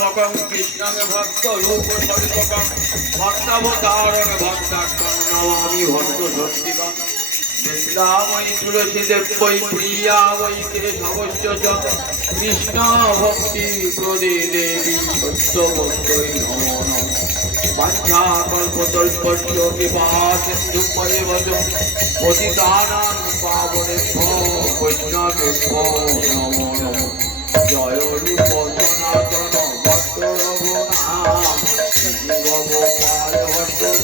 মকং কৃষ্ণং ভক্ত, রূপ স্বরূপকং, ভক্তাবতারং ভক্তাকং নমামি ভক্ত সত্যিকং বিদ্যাময়ী তুলসী দেবৈ প্রিয়া বৈ কেশবশ্চ কৃষ্ণ ভক্তি প্রদে দেবী সত্যভক্তৈ নমো নমঃ বাঞ্ছা কল্পতল্পস্য জয় রূপ ভক্ত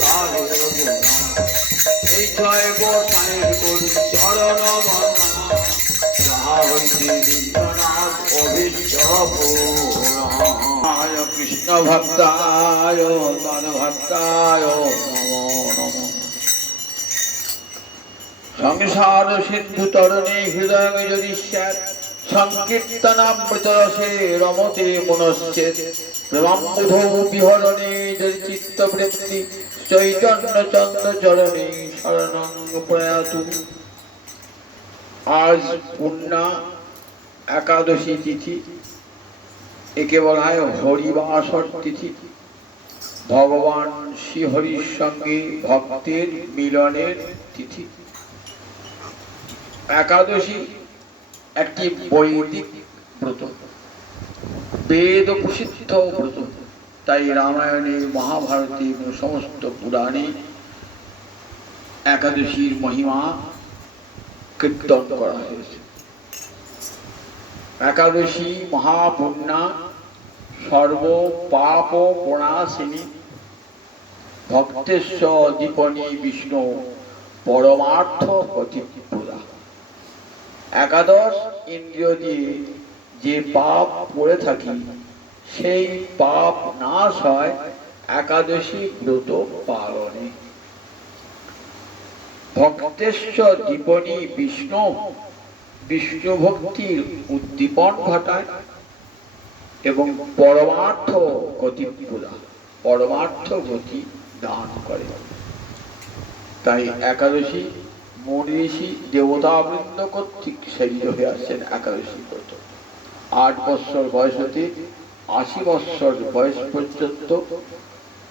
রাধে রঘুনাথ এই ছয় গোসাইয়ের গুরু চরণ যাহা হইতে বিশ্বনাথ অভিষ্ট কৃষ্ণ ভক্তায় সংসার সিন্ধু তরণী হৃদয় যদি রমতে বিহরণে চরণে প্রয়াতু আজ একাদশী তিথি, একে বলা হয় হরিবাসর তিথি। ভগবান শ্রীহরির সঙ্গে ভক্তের মিলনের তিথি। একাদশী একটি বৈদিক ব্রত বেদ প্রসিদ্ধ ব্রত তাই রামায়ণে, মহাভারতে সমস্ত পুরাণে একাদশীর মহিমা কীর্তন করা হয়েছে। একাদশী মহাপুণ্যা সর্ব পাপ প্রণাশিনী ভক্তেশ্ব দীপনী বিষ্ণু পরমার্থ প্রতিপ্রদা। একাদশ ইন্দ্রিয় দিয়ে যে পাপ করে থাকি, সেই পাপ নাশ হয় একাদশী ব্রত পালনে। ভক্তেশ্বর দীপনী বিষ্ণু বিষ্ণু ভক্তির উদ্দীপন ঘটায় এবং পরমার্থ গতি প্রদান, পরমার্থ গতি দান করে। তাই একাদশী মনীষী দেবতাবৃন্দ কর্তৃক সেবিত হয়ে আসছেন একাদশী ব্রত। আট বৎসর বয়স হতে আশি বৎসর বয়স পর্যন্ত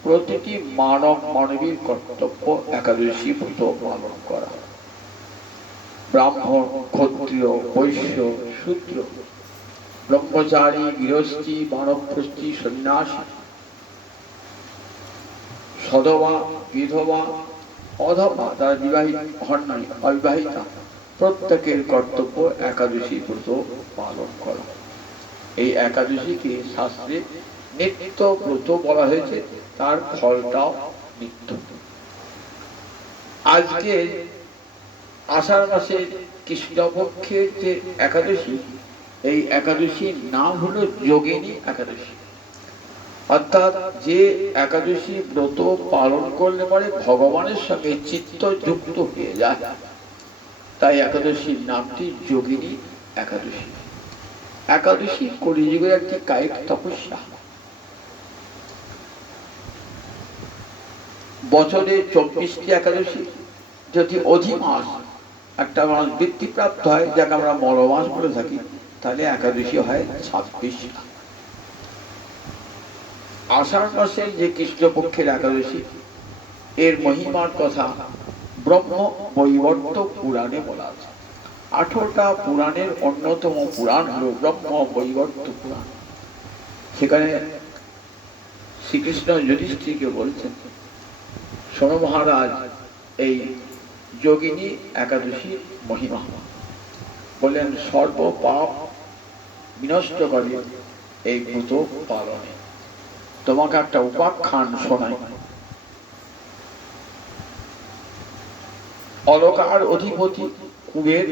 প্রতিটি মানব মানবীর কর্তব্য একাদশী ব্রত পালন করা। ব্রাহ্মণ, ক্ষত্রিয়, বৈশ্য, শূদ্র, ব্রহ্মচারী, গৃহস্থী মানবপুষ্টি সন্ন্যাসী সধবা বিধবা অধবা তারা বিবাহিত হন নাই, অবিবাহিতা। প্রত্যেকের কর্তব্য একাদশী ব্রত পালন করা। এই একাদশীকে শাস্ত্রে নিত্য ব্রত বলা হয়েছে, তার ফলটাও নিত্য। আজকে আষাঢ় মাসে কৃষ্ণপক্ষের যে একাদশী, এই একাদশীর নাম হলো যোগিনী একাদশী। অর্থাৎ যে একাদশী ব্রত পালন করলে পরে ভগবানের সঙ্গে চিত্ত যুক্ত হয়ে যায়। তাই একাদশীর নামটি যোগিনী একাদশী। একাদশী কলিযুগের একটি কায়িক তপস্যা। বছরে চব্বিশটি একাদশী, যদি অধিমাস একটা মানুষ বৃত্তিপ্রাপ্ত হয়, যাকে আমরা মরমাস বলে থাকি, তাহলে একাদশী হয় ছাব্বিশটা। আষাঢ় মাসে যে কৃষ্ণপক্ষের একাদশী, এর মহিমার কথা ব্রহ্ম বৈবর্ত পুরাণে বলা আছে। আঠারোটা পুরাণের অন্যতম পুরাণ হল ব্রহ্ম বৈবর্ত পুরাণ। সেখানে শ্রীকৃষ্ণ যুধিষ্ঠিরকে বলছেন, শোনো মহারাজ, এই যোগিনী একাদশী মহিমা। বললেন, সর্ব পাপ বিনষ্ট করে এই ব্রত পালনে। তোমাকে একটা উপাখ্যান শোনাই। অলকার অধিপতি কুবের,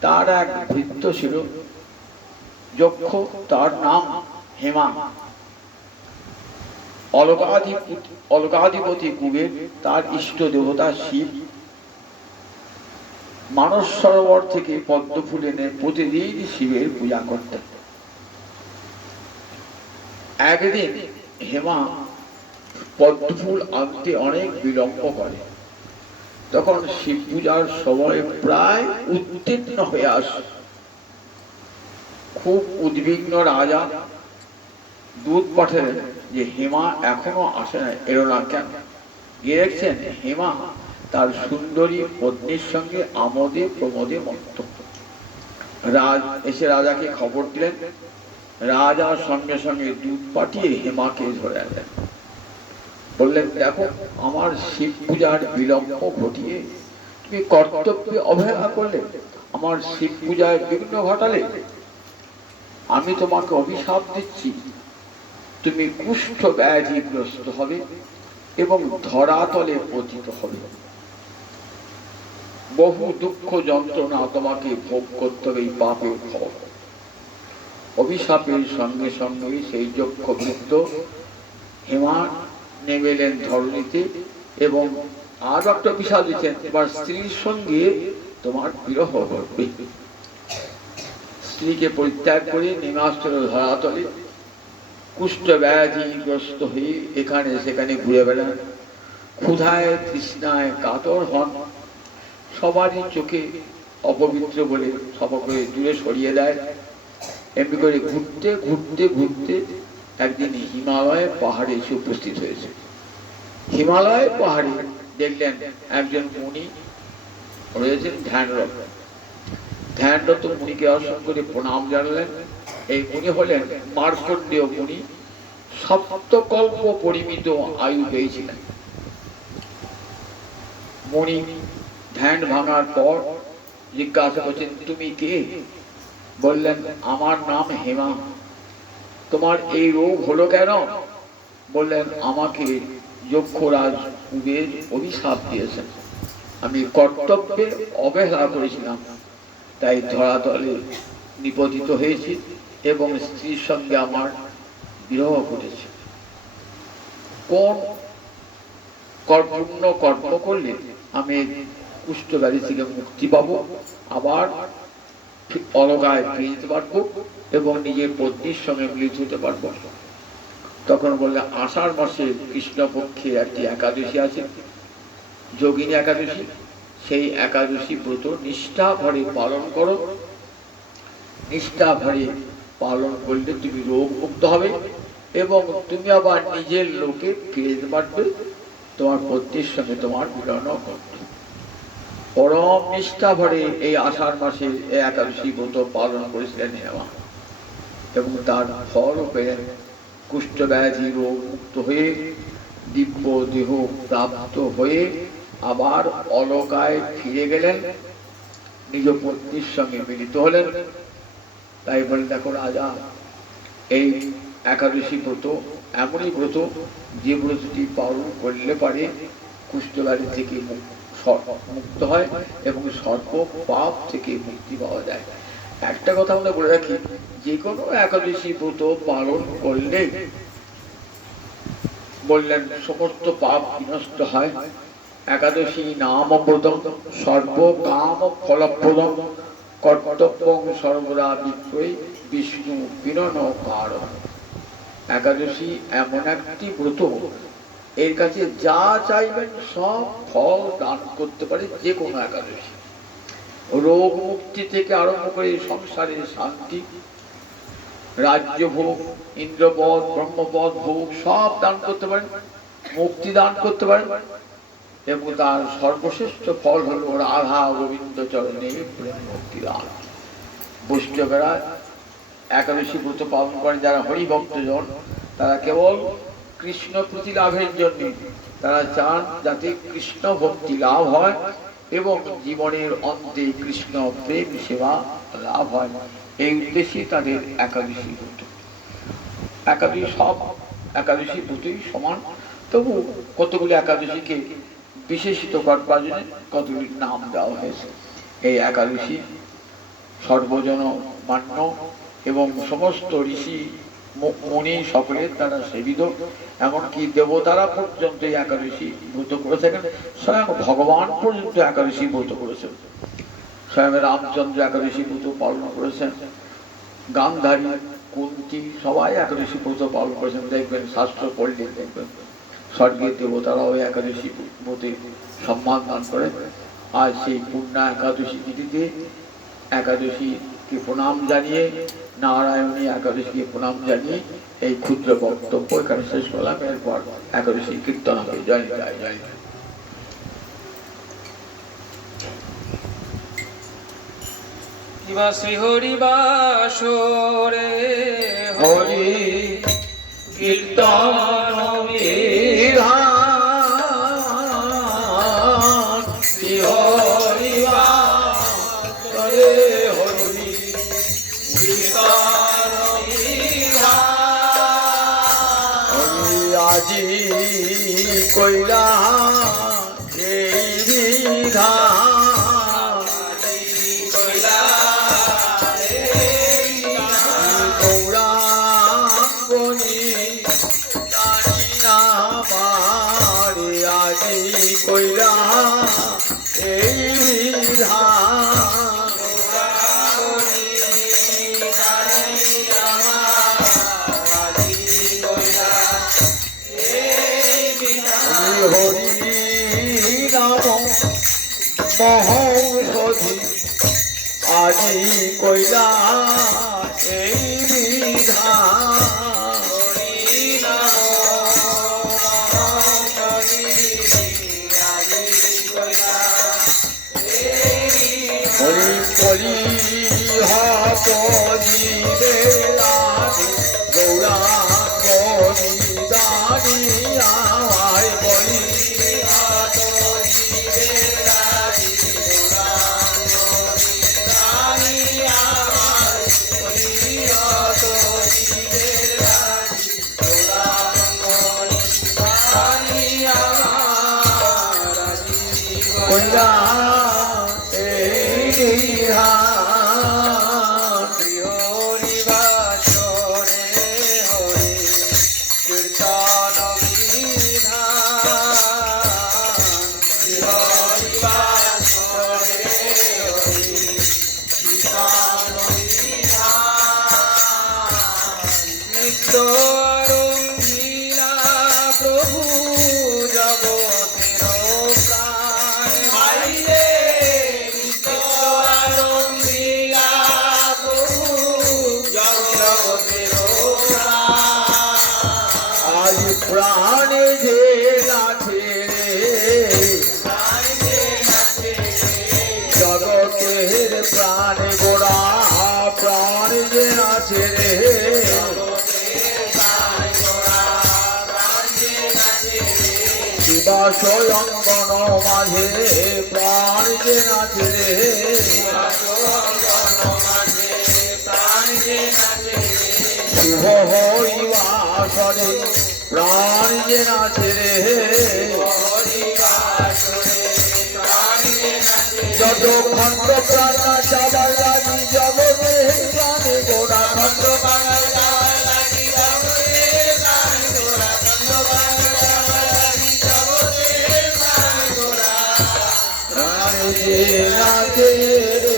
তার এক ভৃত্য ছিল, যক্ষ, তার নাম হেমা। অলকাধিপতি অলকাধিপতি কুবের, তার ইষ্ট দেবতা শিব। মানস সরোবর থেকে পদ্ম ফুল এনে প্রতিদিন শিবের পূজা করতেন। একদিন হেমা পদ্ম ফুল আনতে অনেক বিলম্ব করে। তখন শিব পূজার সময় প্রায় উত্তীর্ণ হয়ে আসে। খুব উদ্বিগ্ন রাজা দুধ পাঠালেন যে হেমা এখনও আসে না এলো না কেন? গিয়ে দেখছেন হেমা তার সুন্দরী পত্নীর সঙ্গে আমোদে প্রমোদে মত্ত। রাজ এসে রাজাকে খবর দিলেন রাজার সঙ্গে সঙ্গে দুধ পাঠিয়ে হেমাকে ধরে আনলেন বললেন, দেখো, আমার শিব পূজার বিলম্ব ঘটিয়ে তুমি কর্তব্যে অবহেলা করলে, আমার শিব পূজায় বিঘ্ন ঘটালে আমি তোমাকে অভিশাপ দিচ্ছি। তুমি কুষ্ঠ ব্যাধিগ্রস্ত হবে এবং ধরাতলে পতিত হবে। বহু দুঃখ যন্ত্রণা তোমাকে ভোগ করতে হবে এই পাপের ফল। অভিশাপের সঙ্গে সঙ্গে সেই যক্ষ বৃদ্ধ হেমা নেমেলেন ধরণীতে এবং আর একটা বিশাল দিচ্ছেন এবার স্ত্রীর সঙ্গে তোমার বিরহ করবে স্ত্রীকে পরিত্যাগ করে নেমে আসছিল ধরাতলে কুষ্ঠ ব্যাধিগ্রস্ত হয়ে এখানে সেখানে ঘুরে বেড়ান। ক্ষুধায় তৃষ্ণায় কাতর হন। সবারই চোখে অপবিত্র বলে সবাকে দূরে সরিয়ে দেয়। এমনি করে ঘুরতে ঘুরতে ঘুরতে একদিন হিমালয় পাহাড়ে এসে উপস্থিত হয়েছে। হিমালয় পাহাড়ে দেখলেন একজন মুনি রয়েছেন, ধ্যানরত। ধ্যানরত মুনিকে অসংখ্য করে প্রণাম জানালেন। এই মুনি হলেন মার্কণ্ডেয় মুনি। সপ্তকল্প পরিমিত আয়ু পেয়েছিলেন। মুনি ধ্যান ভাঙার পর জিজ্ঞাসা করছেন, তুমি কে? বললেন, আমার নাম হেমা। তোমার এই রোগ হলো কেন? বললেন, আমাকে যক্ষরাজ কুবের অভিশাপ দিয়েছেন আমি কর্তব্যে অবহেলা করেছিলাম, তাই ধরাতলে নিপতিত হয়েছি এবং স্ত্রীর সঙ্গে আমার বিরহ করেছে কোন কর্পূর্ণ কর্ম করলে আমি কুষ্ঠ ব্যাধি থেকে মুক্তি পাবো? আবার অলগায় ফিরে যেতে পারব এবং নিজের পত্নীর সঙ্গে মিলিত হতে পারব। তখন বললে, আষাঢ় মাসে কৃষ্ণপক্ষে একটি একাদশী আছে। যোগিনী একাদশী, সেই একাদশী ব্রত নিষ্ঠা ভরে পালন করো। নিষ্ঠা ভরে পালন করলে তুমি রোগ মুক্ত হবে এবং তুমি আবার নিজের লোকে ফিরে যেতে পারবে। তোমার পত্নীর সঙ্গে তোমার মিলন করবে পরম নিষ্ঠা ভরে এই আষাঢ় মাসে একাদশী ব্রত পালন করেছিলেন হেমা এবং তার ফল পেলেন। কুষ্ঠ ব্যাধি রোগ মুক্ত হয়ে, দিব্য দেহ প্রাপ্ত হয়ে আবার অলকায় ফিরে গেলেন। নিজ পত্নীর সঙ্গে মিলিত হলেন। তাই বলে দেখো রাজা, এই একাদশী ব্রত, এমনই ব্রত যে ব্রতটি পালন করলে পারে কুষ্ঠবাড়ি থেকে মুক্ত মুক্ত হয় এবং সর্ব পাপ থেকে মুক্তি পাওয়া যায়। একটা কথা আমরা বলে রাখি, যে কোনো একাদশী ব্রত পালন করলে বললেন, সমস্ত পাপ বিনষ্ট হয়। একাদশী নাম সর্ব কাম ফলপ্রদম, কর্তব্য সর্বদা বিক্রয় বিষ্ণু বিনন কারণ একাদশী এমন একটি ব্রত এর কাছে যা চাইবেন, সব ফল দান করতে পারে যে কোনো একাদশী। রোগ মুক্তি থেকে আরম্ভ করে সংসারের শান্তি রাজ্য ভোগ ইন্দ্রপদ ব্রহ্মপদ, ভোগ, সব দান করতে পারেন, মুক্তি দান করতে পারেন, এবং তার সর্বশ্রেষ্ঠ ফল হল রাধা গোবিন্দ চরণে প্রেম মুক্তি দান। বৈষ্ণবেরা একাদশী ব্রত পালন করেন, যারা হরিভক্তজন, তারা কেবল কৃষ্ণ প্রতি লাভের জন্য তারা চান যাতে কৃষ্ণ ভক্তি লাভ হয় এবং জীবনের অন্তে কৃষ্ণ প্রেম সেবা লাভ হয়। এই উদ্দেশ্যে তাদের একাদশী ব্রত। একাদশী সব একাদশী ব্রতই সমান। তবু কতগুলি একাদশীকে বিশেষিত করবার জন্য কতগুলি নাম দেওয়া হয়েছে? এই একাদশী সর্বজন মান্য এবং সমস্ত ঋষি মুনি সকলের দ্বারা সেবিত। এমনকি দেবতারা পর্যন্ত একাদশী ব্রত করে থাকেন স্বয়ং ভগবান পর্যন্ত একাদশী ব্রত করেছেন স্বয়ং রামচন্দ্র একাদশী ব্রত পালন করেছেন। গান্ধারী, কুন্তি সবাই একাদশী ব্রত পালন করেছেন। দেখবেন শাস্ত্র পড়লে দেখবেন। স্বর্গীয় দেবতারাও একাদশী ব্রতে সম্মান দান করেন। আর সেই পূর্ণা একাদশী তিথিতে কি প্রণাম জানিয়ে, নারায়ণী একাদশীকে প্রণাম জানিয়ে এই ক্ষুদ্র বক্তব্য এখানে শেষ করলাম। এরপর একাদশী কীর্তন হবে। জয় শ্রী হরি বাসরে হরি কীর্তন 鬼啦 চয়ন গণ মাঝে প্রাণ যে নাচে শুভ হইবা সরে প্রাণ যে নাচে রে যত খন্ড প্রাণ চাবার লাগি জগতে প্রাণে গোড়া খন্ড বাংলা রাধে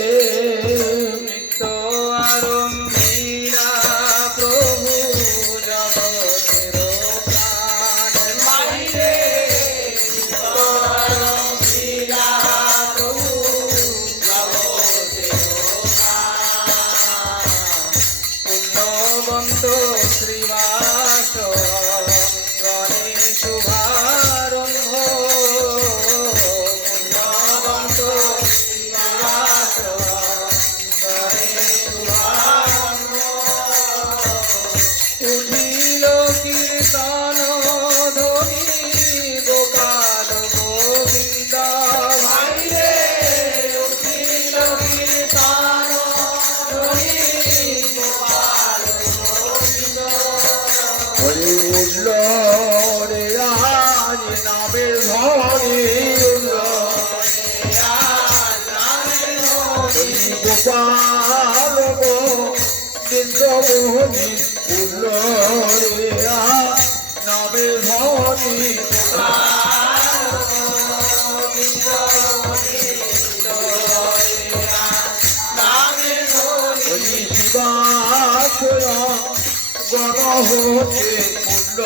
হতে পুণ্য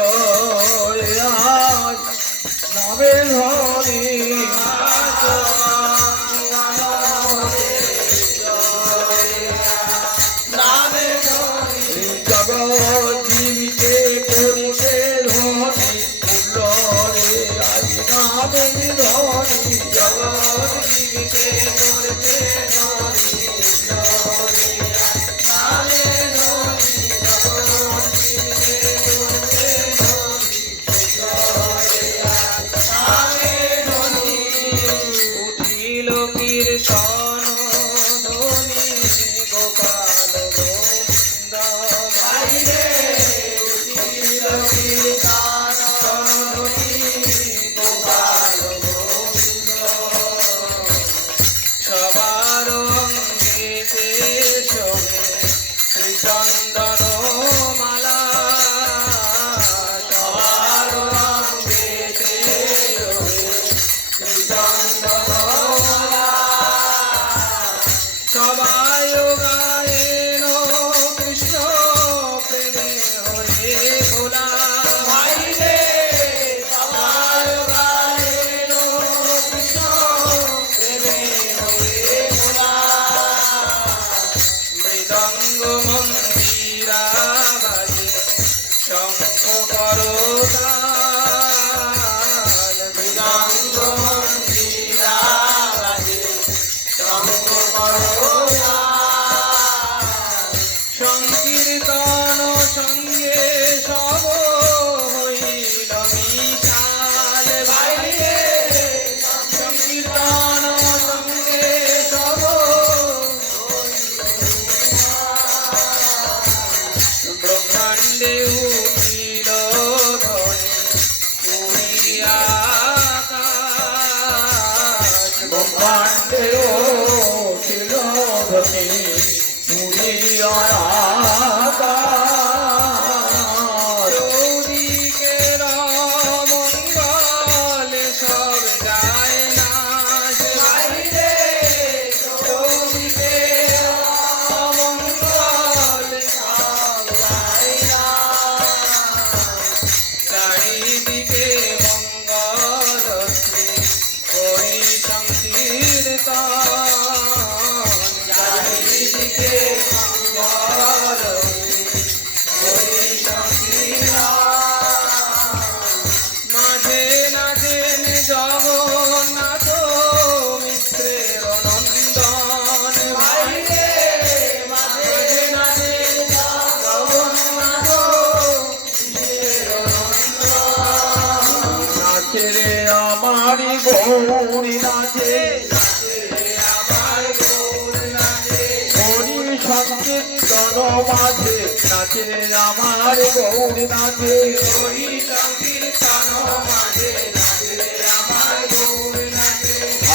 নামে ধর গৌরী নাচে হরি সংকীর্তন মাঝে নাচে আমার গৌরী নাচে হরি সংকীর্তন মাঝে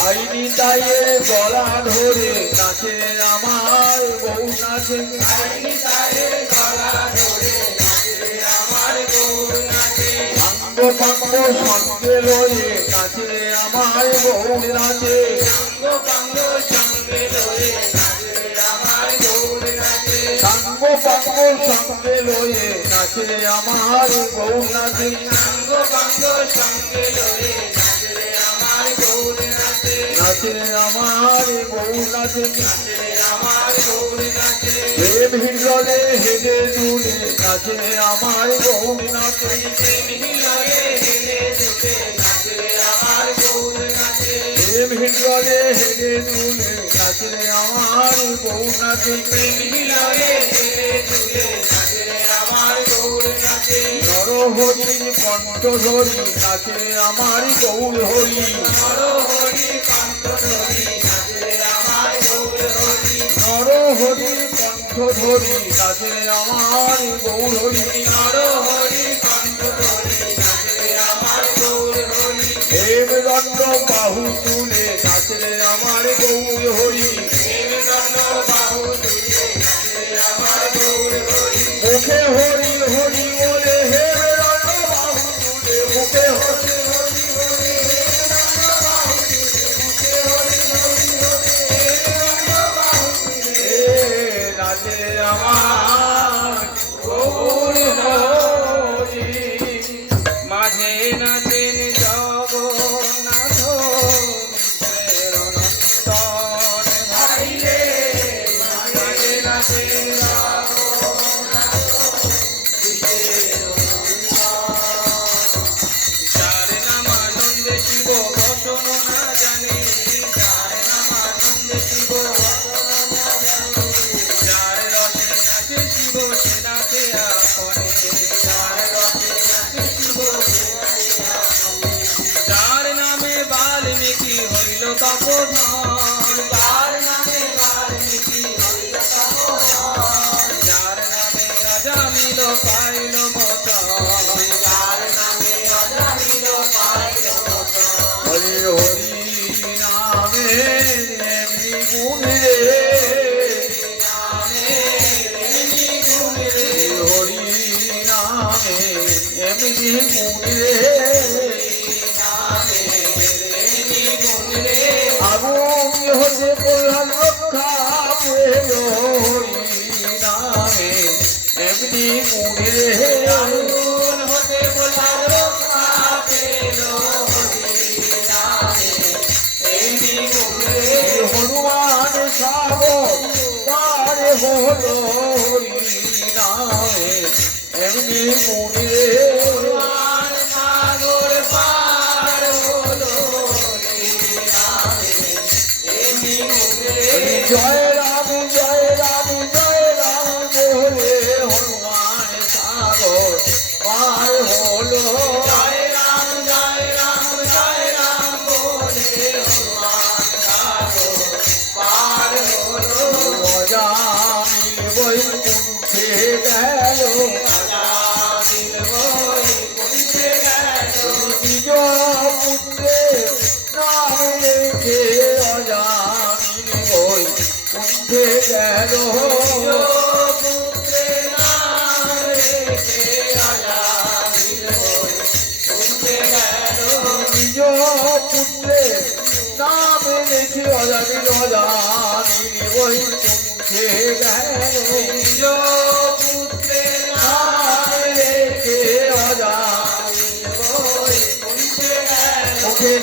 আইনি তাইয়ের গলা ধরে নাচে আমার বউ নাচে আইনি তাইয়ের গলা ধরে কাঙ্গ সঙ্গে লয়ে কাছে আমার বহু নাচে। কাঙ্গ সঙ্গে লয়ে সাঙ্গ পাঙ্গ সঙ্গে লয়ে নাচে আমার বহু নাচে সাঙ্গ সঙ্গে লয়ে আমার বউ নাচে নাচে আমার বউ নাচে প্রেম হিরলে হেলে দুলে নাচে আমার বউ নাচে প্রেম হিরলে হেলে দুলে নাচে আমার বউ আমার বউ নাচে প্রেম হিরলে হেলে দুলে নাচে আমার বউ নাচে নরহরি কণ্ঠ ধরি নাচে আমার বউ হরি। নরহরি হরি কণ্ঠ ধরি কাজে আমার গৌরী নর হরি আমার।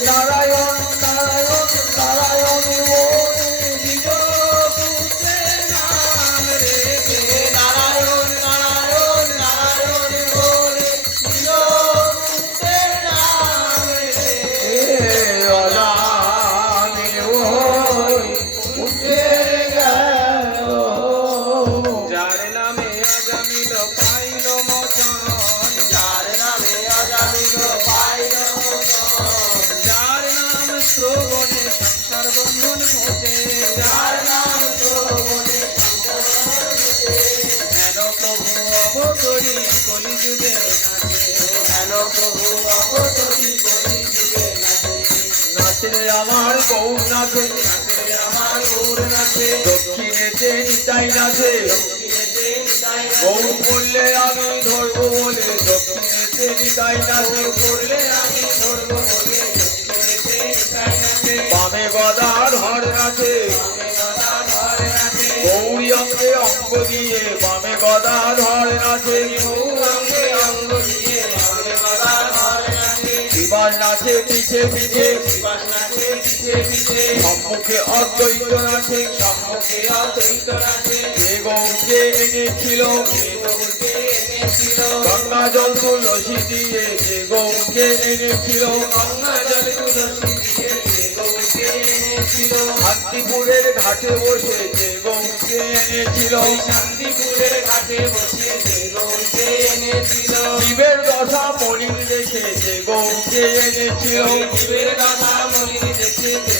নারায়ণ। আমার নাচে নাচে, আমার গৌর নাচে। দক্ষিণেতে নিতাই নিতাই বউ নাচে আমি ধরবো বলে দক্ষিণেতে নিতাই নাচে। করলে আমি ধরবো বলে বামে গদা ধর নাচে। বামে গদা ধরে গৌরী অঙ্গে অঙ্গ দিয়ে বামে গদা ধর নাচে। গৌরাঙ্গে নাচে পিছে পিছে শিবাস নাচে পিছে পিছে সম্মুখে অদ্বৈত নাচে সম্মুখে অদ্বৈত নাচে যে গৌকে এনেছিল, যে গৌরকে এনেছিল। গঙ্গা জল তুলসী দিয়ে যে গৌকে এনেছিল গঙ্গা জল তুলসী গৌরকে এনেছিল। শান্তিপুরের ঘাটে বসে যে গৌকে এনেছিল। শান্তিপুরের ঘাটে বসে যে এনেছিল। শিবের দশা মলিন দেখে যে গৌকে এনেছিল। জীবের কথা মলিনী দেখে যে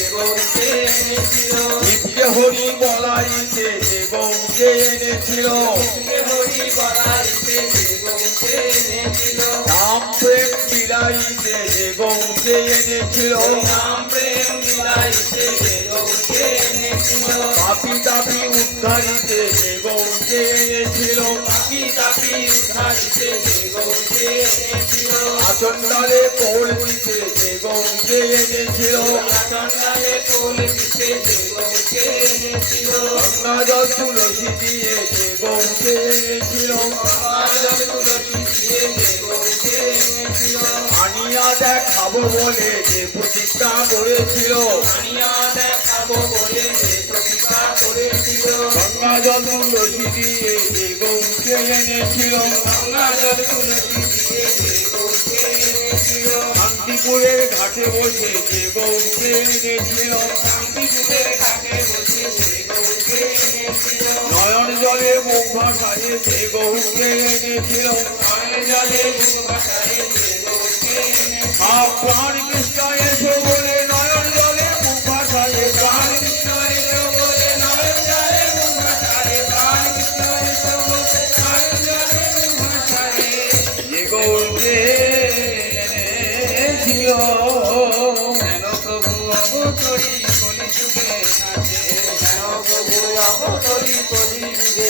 এনেছিল। শিবকে হরি বলাইতে যে গৌকে এনেছিল। শিবকে হরি বলাইতে বিলাইতে যে গৌকে এনেছিল। নাম প্রেম বিলাইতে যে গৌরকে এনেছিল পাপি তাপি উদ্ধারিতে যে গৌকে এনেছিল। পাপি তাপি উদ্ধারিতে যে গৌরকে এনেছিল আচন্দারে কোল দিতে যে গৌকে এনেছিল। কোল দিতে যে গৌরকে এনেছিল গঙ্গা জল তুলসী দিয়ে যে গৌকে এনেছিল। জল তুলসী আনিয়া দেখাবো বলে যে প্রতিজ্ঞা করেছিল। আনিয়া বলে যে প্রতিজ্ঞা করেছিল গঙ্গা জল তুলসী দিয়ে যে গৌকে এনেছিল গঙ্গা জল তুলসী দিয়ে শান্তিপুরের ঘাটে বসে যে গৌকে এনেছিল। শান্তিপুরের ঘাটে বসে নয়ন জলে মুখ ভাসায় যে গৌকে এনেছিল। জলে ভাসায় যে গৌরকে এনেছিল আ প্রাণ কৃষ্ণ এসো বলে নয়ন জলে মুখ ভাসায় প্রাণ কৃষ্ণ। এসো বলে নয়ন জলে কলি কলি যুগে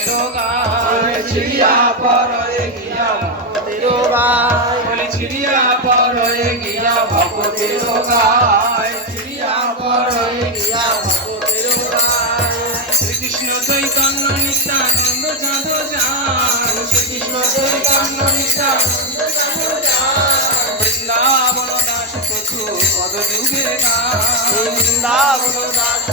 ভক্তের গায় চিড়িয়া পরে গিয়া ভক্তের গায়। বলি চিড়িয়া পরে গিয়া গায়। চিড়িয়া পরে গিয়া গায়। চৈতন্য নিত্যানন্দ যাদব যান। বৃন্দাবন দাস বৃন্দাবন দাস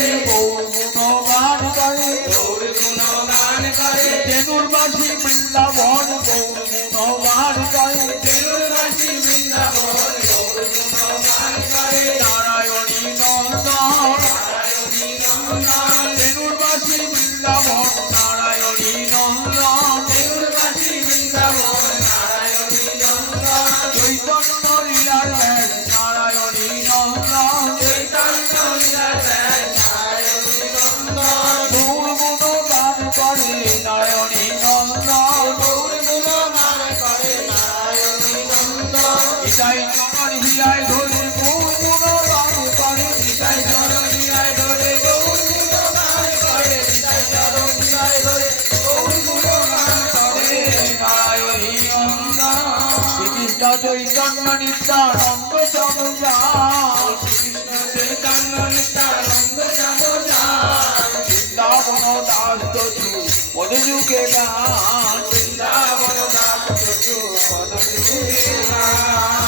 করে। গৌর গুণ গান করে। গৌর গুণ গান করে। তেনুরবাসী বৃন্দাবন গৌর করে। নিত্যানন্দ চমজা কৃষ্ণ চৈতন্য নিত্যানন্দ চমজা বৃন্দাবন দাস দু পদ যুগে গান বৃন্দাবন দাস দু পদ যুগে গান